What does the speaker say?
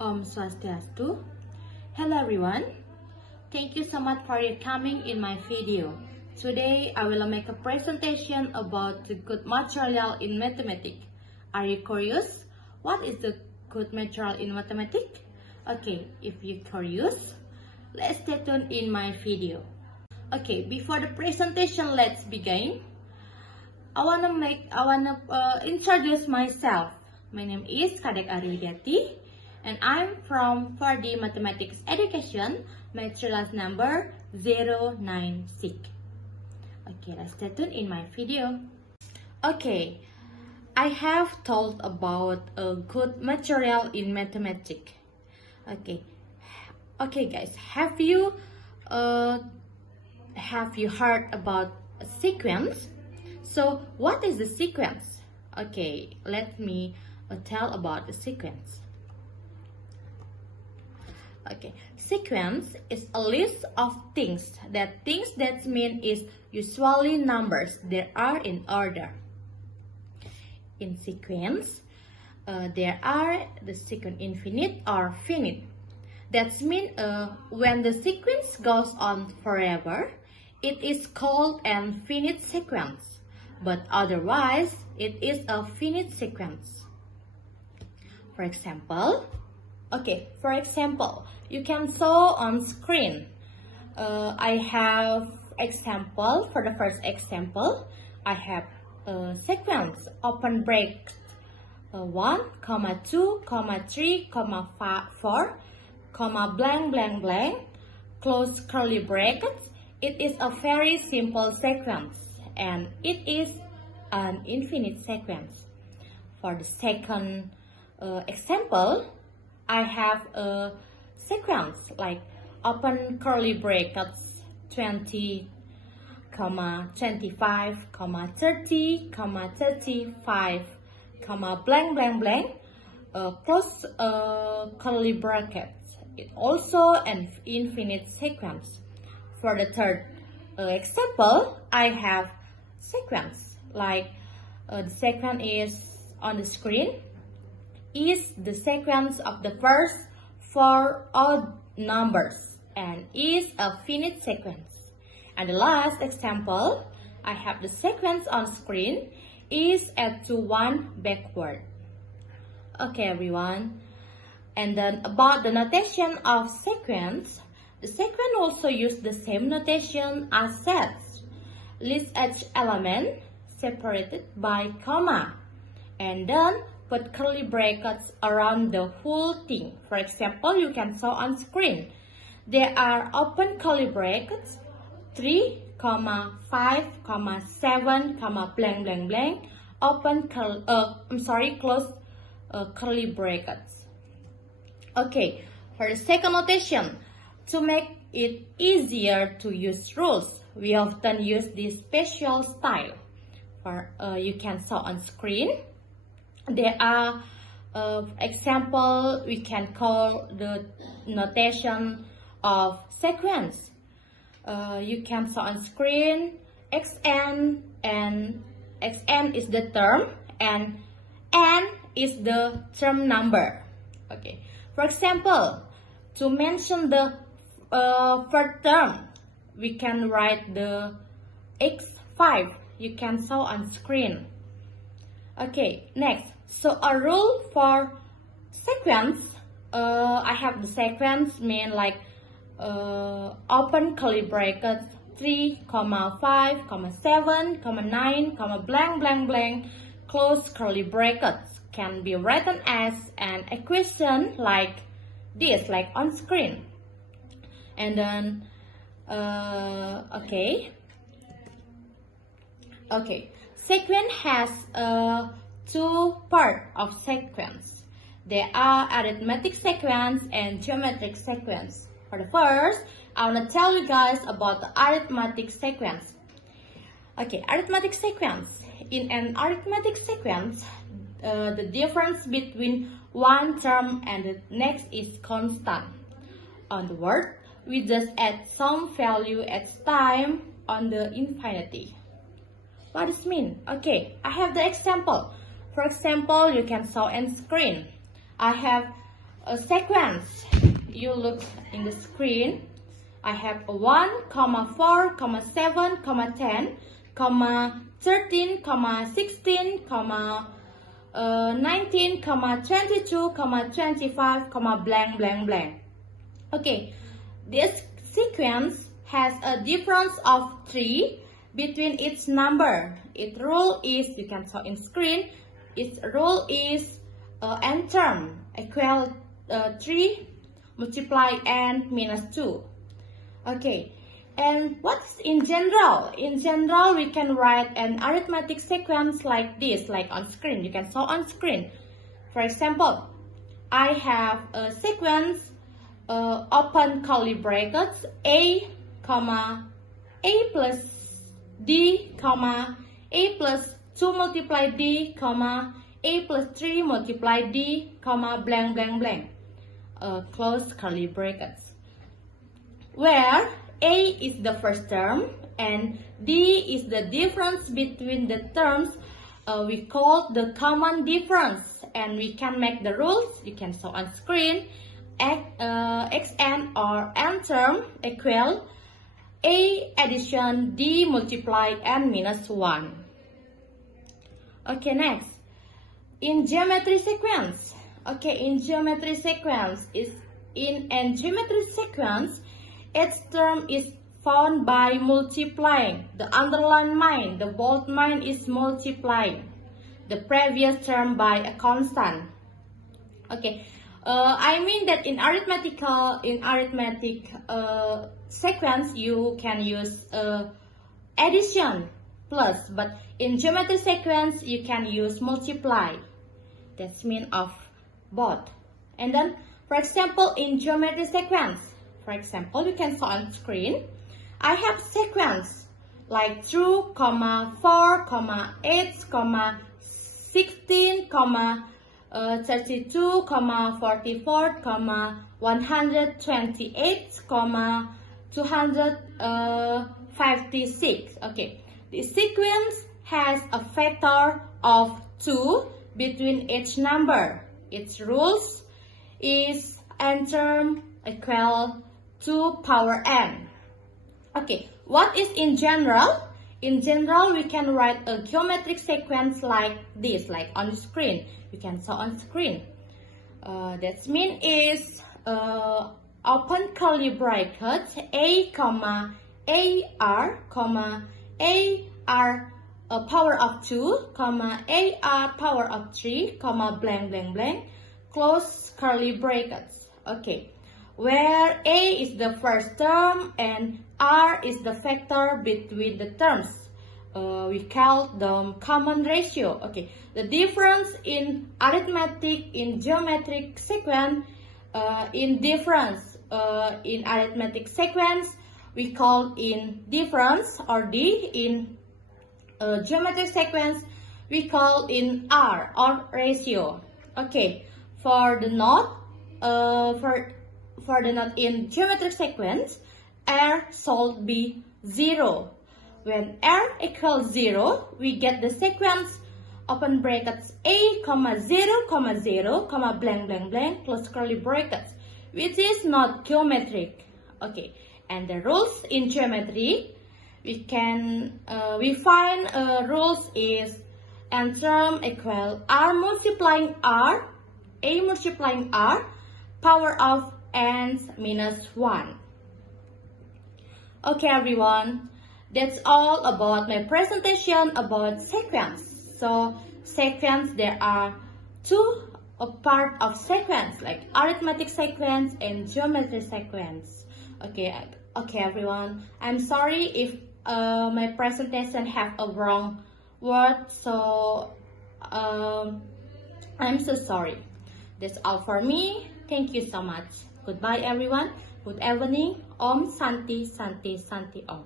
Om Swastiastu. Hello everyone. Thank you so much for your coming in my video. Today I will make a presentation about the good material in mathematics. Are you curious? What is the good material in mathematics? Okay, if you're curious, let's stay tuned in my video. Okay, before the presentation, let's begin. I wanna introduce myself. My name is Kadek Ari Widiati, and I'm from 4D Mathematics Education, my class number 096. Okay, let's stay tuned in my video. Okay, I have told about a good material in mathematics. Okay, guys, have you heard about a sequence? So, what is the sequence? Okay, let me tell about the sequence. Okay, sequence is a list of things that mean is usually numbers that are in order. In sequence, there are the sequence infinite or finite. That means when the sequence goes on forever, it is called an finite sequence. But otherwise, it is a finite sequence. For example, you can saw on screen. I have example. For the first example, I have a sequence open bracket 1, 2, 3, 4, blank blank blank, close curly brackets. It is a very simple sequence, and it is an infinite sequence. For the second example, I have a sequence like open curly brackets 20, 25, 30, 35, blank blank blank, close curly brackets. It also an infinite sequence. For the third example, I have sequence like the sequence is on the screen is the sequence of the first 4 odd numbers and is a finite sequence. And the last example, I have the sequence on screen is add to 1 backward. Okay, everyone. And then about the notation of sequence, the sequence also use the same notation as sets. List each element separated by comma, and then put curly brackets around the whole thing. For example, you can saw on screen. There are open curly brackets 3, 5, 7, blank blank blank, close curly brackets. Okay, for the second notation, to make it easier to use rules, we often use this special style. For you can saw on screen. There are example we can call the notation of sequence. You can saw on screen xn, and xn is the term and n is the term number. Okay. For example, to mention the first term, we can write the x5. You can saw on screen. Okay, next. So a rule for sequence, I have the sequence mean like open curly brackets 3, 5, 7, 9, blank blank blank, close curly brackets can be written as an equation like this, like on screen. And then okay, sequence has two parts of sequence. There are arithmetic sequence and geometric sequence. For the first, I want to tell you guys about the arithmetic sequence. Okay, arithmetic sequence. In an arithmetic sequence, the difference between one term and the next is constant. On the word, we just add some value at time on the infinity. What does it mean? Okay, I have the example. For example, you can saw on screen. I have a sequence. You look in the screen. I have a 1, 4, 7, 10, 13, 16, 19, 22, 25, blank, blank, blank. Okay, this sequence has a difference of 3 between its number. Its rule is, you can saw in screen, its rule is n term equal 3 multiply n minus 2. Okay, and what's in general? In general, we can write an arithmetic sequence like this, like on screen. You can saw on screen. For example, I have a sequence, open curly brackets, a plus d, a plus 2 multiply d, a plus 3 multiply d, blank, blank, blank. Close curly brackets. Where a is the first term and d is the difference between the terms, we call the common difference, and we can make the rules. You can show on screen. Xn or n term equal a addition d multiply n minus 1. Okay, next. In geometry sequence. Okay, in geometry sequence, each term is found by multiplying. The underline line, the bold line is multiplying the previous term by a constant. Okay, I mean that in arithmetic sequence you can use addition plus, but in geometry sequence you can use multiply. That's mean of both. And then, for example, in geometry sequence, for example, you can saw on screen, I have sequence like 2, 4, 8, 16, 32, 44, 128, 256. Okay, the sequence has a factor of 2 between each number. Its rules is n term equal 2 power n. Okay, what is in general? In general, we can write a geometric sequence like this, like on the screen. You can saw on screen. That mean is open curly brackets a, ar, power of 2, ar power of 3, blank, blank, blank, close curly brackets. Okay, where a is the first term and r is the factor between the terms. We call them common ratio. Okay, the difference in arithmetic in geometric sequence, in arithmetic sequence we call in difference or d. In geometric sequence we call in r or ratio. Okay, for the note, for the note in geometric sequence, r should be 0. When r equals 0, we get the sequence open brackets a, 0, 0, blank, blank, blank, close curly brackets, which is not geometric. Okay, and the rules in geometry, we find rules is n term equal r multiplying r, a multiplying r, power of n minus 1. Okay, everyone, that's all about my presentation about sequence. So sequence, there are two part of sequence, like arithmetic sequence and geometry sequence. Okay, everyone, I'm sorry if my presentation have a wrong word, so I'm so sorry. That's all for me. Thank you so much. Goodbye, everyone. Good evening. Om Santi Santi Santi Om.